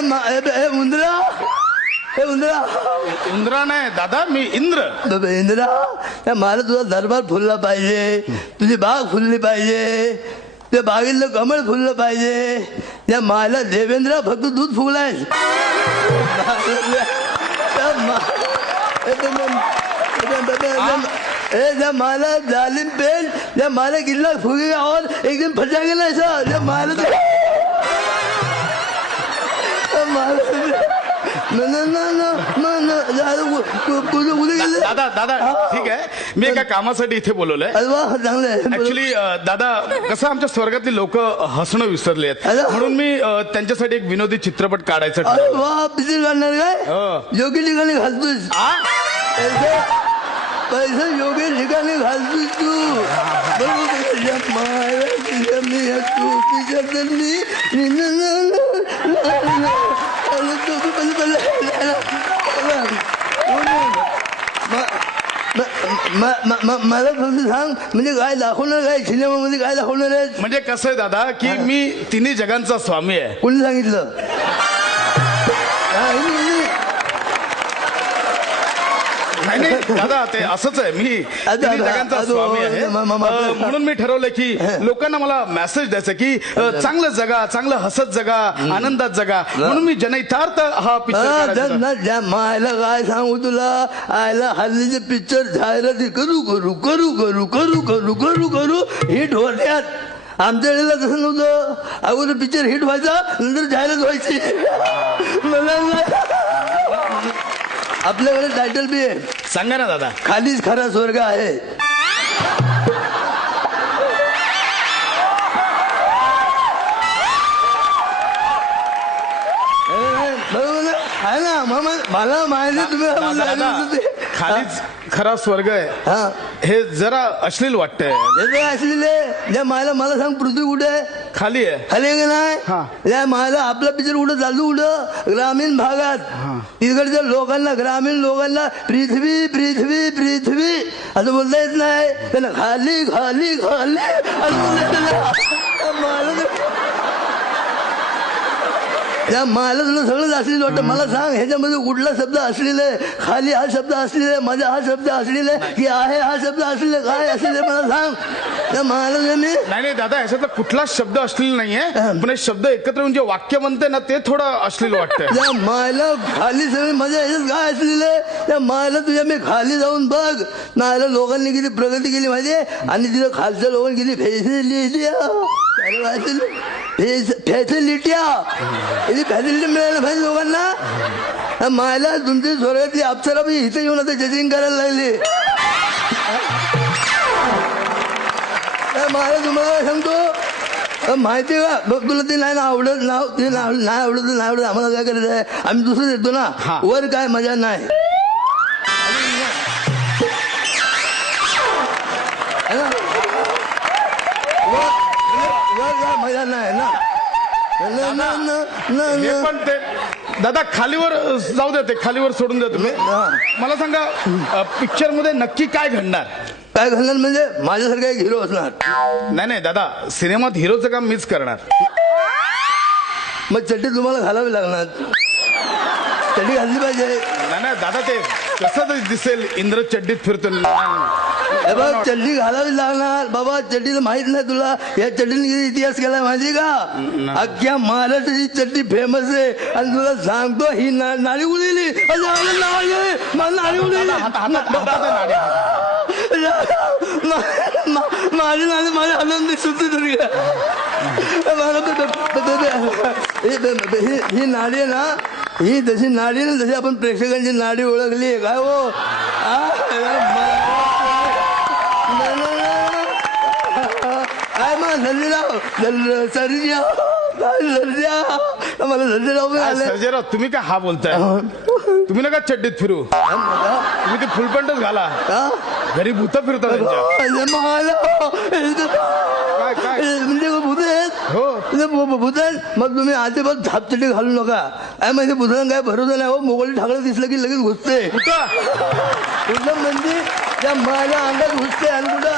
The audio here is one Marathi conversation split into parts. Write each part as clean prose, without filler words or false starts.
उंदरा हे उंदरा उंदरा नाही दादा, मी इंद्र. इंदिरा त्या मला तुझा दरबार फुलला पाहिजे, तुझी बाग फुलली पाहिजे, त्या बागेतलं कमळ फुललं पाहिजे. त्या माला देवेंद्र फक्त दूध फुगलाय. त्या माला जालिम पेन त्या माला गिल्ला फुगे और एकदम फसा गेला सर. त्या माला दादा दादा ठीक आहे, मी एका कामासाठी इथे बोलवलंय. चांगलं ऍक्च्युली दादा कसं आमच्या स्वर्गातली लोक हसणं विसरले आहेत, म्हणून मी त्यांच्यासाठी एक विनोदी चित्रपट काढायचं ठरवलं. वा पिक्चर काढणार काय? योग्य ठिकाणी घालतोस पैसे योग्य ठिकाणी घालतोस तू. मला फक्त सांग म्हणजे काय दाखवणार, काय सिनेमामध्ये काय दाखवणार आहे? म्हणजे कसं आहे दादा की मी तिन्ही जगांचा स्वामी आहे. कोणी सांगितलं? नाही नाही दादा, ते असंच आहे, मी तिन्ही जगांचा स्वामी आहे. म्हणून मी ठरवलं की लोकांना मला मेसेज द्यायचं की चांगलं जगा, चांगलं हसत जगा, आनंदात जगा. म्हणून मी जनहितार्थ हा पिक्चर. मायला काय सांगू तुला, आयला हल्लीचे पिक्चर जाहिराती करू करू करू करू करू करू करू करू हिट होत्यात. आमच्या वेळेला तसं नव्हतं. अगोदर पिक्चर हिट व्हायचा, नंतर जाहिरात व्हायची. आपल्याकडे टायटल बी आहे. सांगा ना दादा. खालीच खरा स्वर्ग आहे. बरोबर आहे ना? मला माहिती तुम्ही खालीच खरा स्वर्ग आहे हे जरा अश्लील वाटतंय. असलेले मला सांग, पृथ्वी कुठे आहे? खाली आहे. खाली आहे का नाही? मला आपला पिक्चर कुठं चालू, कुठं ग्रामीण भागात. तिकडच्या लोकांना, ग्रामीण लोकांना पृथ्वी पृथ्वी पृथ्वी असं बोलता येत नाही. त्यांना खाली खाली खाली असं मला तुला सगळंच असलेलं वाटतं. मला सांग, ह्याच्यामध्ये कुठला शब्द असलेला आहे? खाली हा शब्द असलेला आहे, माझा हा शब्द असलेला आहे, की आहे हा शब्द असलेला, काय असलेलं मला सांग. त्या मला मी नाही दादा, ह्याच्यातला कुठलाच शब्द असलेला नाहीये, पण शब्द एकत्र म्हणजे वाक्य बनते ना, ते थोडं अश्लील वाटतंय. त्या मायला खाली सगळी मजा ह्याच्यात काय असलेलं आहे? त्या मायला तुझ्या मी खाली जाऊन बघ. नायला लोकांनी किती प्रगती केली माहिती, आणि तिथं खालच्या लोकांनी किती फॅसिलिटी मिळायला पाहिजे लोकांना. मायला तुमची स्वर्गातली अप्सरा बी इथे येऊन आता जजिंग करायला लागली. मला तुम्हाला सांगतो माहिती आहे का, तुला ते नाही ना आवडत, नाव ते नाही आवडत, नाही आवडत, आम्हाला काय करायचं आहे? आम्ही दुसरं देतो ना. वर काय मजा नाही, वर काय मजा नाही ना. पण ते दादा खालीवर जाऊ देते, खालीवर सोडून देतो मी. मला सांगा, पिक्चर मध्ये नक्की काय घडणार? काय घालणार म्हणजे माझ्यासारखा एक हिरो असणार? नाही नाही दादा, सिनेमात हिरोचं काम मीच करणार. मग चड्डी तुम्हाला घालावी लागणार, चड्डी घातली पाहिजे. नाही नाही दादा, ते कसं दिसेल इंद्र चड्डीत फिरतो. बघ, चड्डी घालावी लागणार बाबा. चड्डीचं माहित नाही तुला? या चड्डीने किती इतिहास केलाय माहिती का? अख्ख्या महाराष्ट्राची चड्डी फेमस आहे. आणि तुला सांगतो, ही नाडी उडली, नाडी उडली, माझी नाडी माझ्या आनंदी सुद्धा तरी. ही नाडी आहे ना, ही जशी नाडी ना, जशी आपण प्रेक्षकांची नाडी ओळखली काय हो. काय मग सर्जीराव, मला सर्जेराव तुम्ही काय हा बोलताय? तुम्ही नका चड्डीत फिरू, तुम्ही ते फुलपंटच घाला. घरी भूत फिरतात त्यांच्या. म्हणजे भूत आहेत हो. भूतन मग तुम्ही अजिबात झापचटी घालू नका. काय म्हणजे भूतन काय भरोसा नाही हो. मोगली ठाकलं दिसलं की लगेच घुसते. कुठं म्हणजे त्या माझ्या अंगात घुसते आणि कुठं.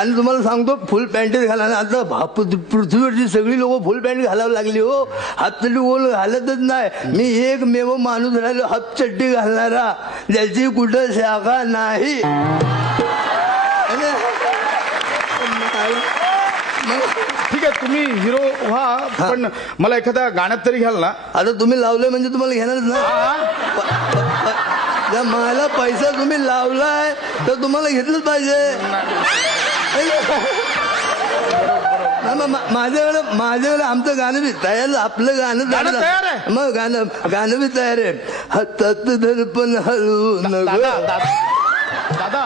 आणि तुम्हाला सांगतो फुल पॅन्ट घाला. आता पृथ्वीवरची सगळी लोक फुल पॅन्ट घालावं लागली हो. हाफचड्डी कोण घालतच नाही. मी एक मेव माणूस राहिलो हाफचड्डी घालणारा, ज्याची कुठं शाखा नाही. ठीक आहे तुम्ही हिरो व्हा, पण मला एखाद्या गाण्यात तरी घ्याल ना. आता तुम्ही लावलंय म्हणजे तुम्हाला घेणारच ना. मला पैसा तुम्ही लावलाय तर तुम्हाला घेतलंच पाहिजे. माझ्याकडे आमचं गाणं बी तयार. आपलं गाणं तयार आहे. मग गाणं बी तयार आहे. हातात दर्पण हलवू नका. दादा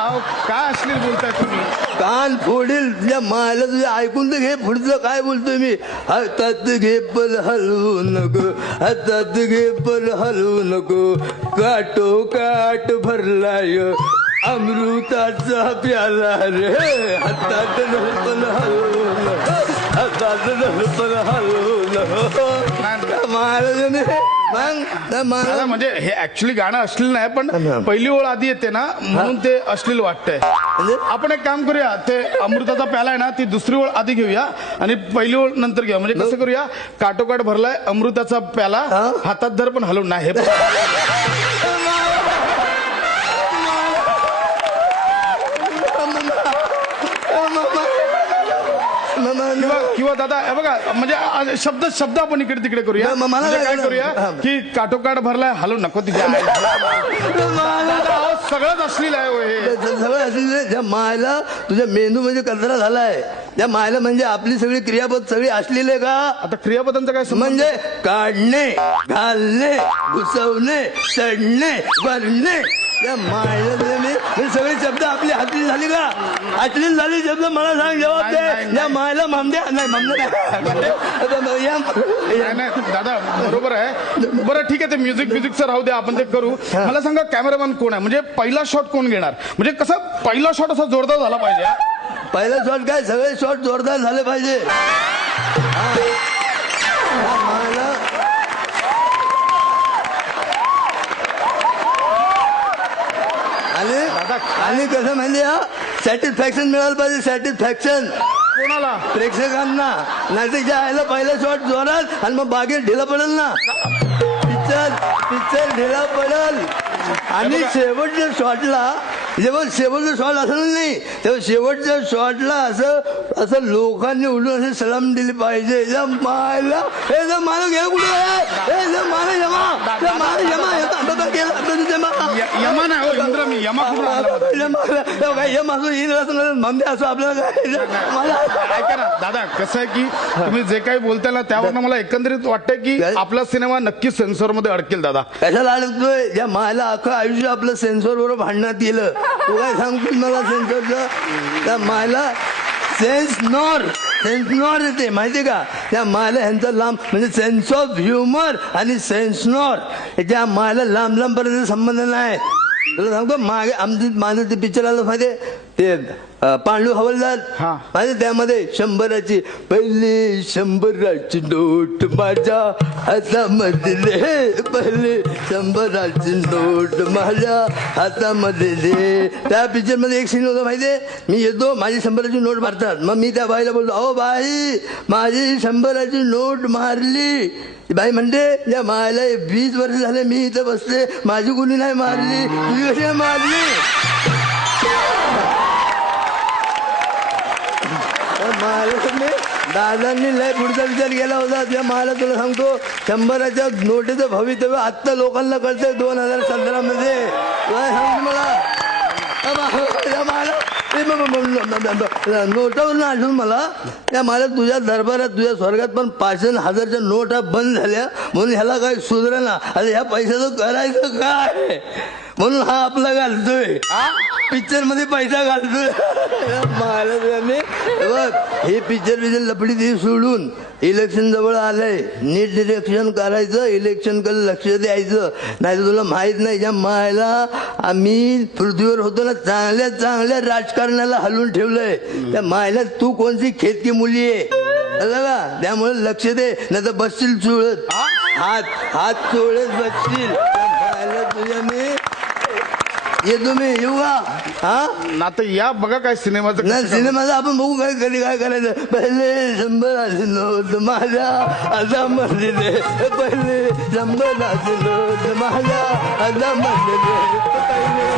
काय अश्लील बोलताय तुम्ही. कान फोडील तुझ्या मायला. तुझ्या ऐकून तर घे पुढचं काय बोलतोय मी. हातात घे पण हलवू नको. हातात घे पण हलवू नको. काटो काट भरलाय अमृताचा प्याला रे. हातात पण हलवू नको. हातात पण हलवू नको. दादा म्हणजे हे ऍक्च्युली गाणं अश्लील नाही, पण पहिली ओळ आधी येते ना म्हणून ते अश्लील वाटतंय. आपण एक काम करूया, ते अमृताचा प्याला आहे ना ती दुसरी ओळ आधी घेऊया आणि पहिली ओळ नंतर घेऊया. म्हणजे कसं करूया, काटोकाट भरलाय अमृताचा प्याला, हातात धर पण हलवून नाही. हे किंवा दादा हे बघा म्हणजे शब्द आपण इकडे तिकडे करूया. म्हणजे काय करूया की काटोकाट भरलाय हलवू नको. तिच्या सगळंच अश्लील आहे. सगळं अश्लील. ज्या मायला तुझ्या मेंदू म्हणजे कचरा झालाय. त्या मायला म्हणजे आपली सगळी क्रियापद सगळी अश्लील आहे का. आता क्रियापदांचं काय म्हणजे काढणे, घालणे, घुसवणे, चढणे, भरणे. त्या मायला मी सगळे शब्द आपली हातली झाली का. अश्लील झाली शब्द मला सांग जबाब दे. या मायला मामद्या नाही दादा बरोबर आहे. बरं ठीक आहे ते म्युझिकचं राहू द्या, आपण ते करू. मला सांगा कॅमेरामॅन कोण आहे. म्हणजे पहिला शॉट कोण घेणार. म्हणजे कसं पहिला शॉट असा जोरदार झाला पाहिजे. पहिला शॉट काय सगळे शॉट जोरदार झाले पाहिजे. आणि कसं म्हणजे सॅटिस्फॅक्शन मिळालं पाहिजे. सॅटिस्फॅक्शन कोणाला. प्रेक्षकांना. नाही तर आयला पहिला शॉट जोरात आणि मग बागेत ढिला पडेल ना. पिक्चर ढिला पडेल. आणि शेवटच्या शॉटला जेव्हा शेवटचा शॉट असलं नाही तेव्हा शेवटच्या शॉटला असं लोकांनी उलटून असं सलाम दिली पाहिजे. मायला हे मला घ्या कुठे मला यमा नाही हो इंद्र, मी यमा असं आपल्याला मला ऐका ना दादा, कसं आहे की तुम्ही जे काही बोलताय ना त्यावर मला एकंदरीत वाटतंय की आपला सिनेमा नक्कीच सेन्सॉर मध्ये अडकेल. दादा कशाला अडकतोय. ज्या मायला अख्खं आयुष्य आपलं सेन्सॉर बरोबर भांडण्यात गेलं. तू काय सांगतो मला सेन्सॉरचं. त्या मायला सेन्सनॉर येते माहितीये का. त्या मायला ह्यांचा लांब म्हणजे सेन्स ऑफ ह्युमर आणि सेन्सनॉर त्या मायला लांब पर्यंत संबंध नाही. तुला सांगतो मागे माझं ते पिक्चर आलं माहितीये ते पांडू हवालदार. माझे त्यामध्ये 100ची पहिली 100ची नोट माझ्या हातामध्ये. पहिली 100ची नोट माझ्या हातामध्ये. त्या पिक्चर मध्ये एक सीन होता माहितीये. मी येतो माझी 100ची नोट मारतात. मग मी त्या बाईला बोलतो अहो बाई माझी 100ची नोट मारली. बाई म्हणते या मायला 20 वर्ष झाले मी इथं बसते माझी कुणी नाही मारली तुझी कशी मारली. दादांनी लय पुढचा विचार केला होता. त्या मला तुला सांगतो 100च्या नोटीचं भवितव्य आत्ता लोकांना कळतंय 2017 मध्ये. सांगतो मला नोटावरून आठवून मला त्या मला तुझ्या दरबारात तुझ्या स्वर्गात पण 5,000च्या नोटा बंद झाल्या म्हणून ह्याला काही सुधरणा. आता ह्या पैशाचं करायचं काय म्हणून हा आपला घालतोय पिक्चर मध्ये पैसा घालतोय. हे पिक्चर लपडी ती सोडून इलेक्शन जवळ आलंय. नीट डिरेक्शन करायचं. इलेक्शन कडे लक्ष द्यायचं. नाही तर तुला माहित नाही ज्या मायला आम्ही पृथ्वीवर होतो ना चांगल्या राजकारणाला हलवून ठेवलंय. त्या मायला तू कोणती खेतकी मुली आहे. कळलं का? त्यामुळे लक्ष दे, नाही तर बसशील चुळत. हात चोळत बसशील. पाहिलं तुझ्या मी येतो मी, येऊ का? हा ना तर या बघा काय सिनेमाचं नाही सिनेमाचा आपण बघू काय कधी काय करायचं. पहिले 100 नोट माझ्या आता म्हणले, पहिले 100 नोट माझ्या आता म्हणले, पहिले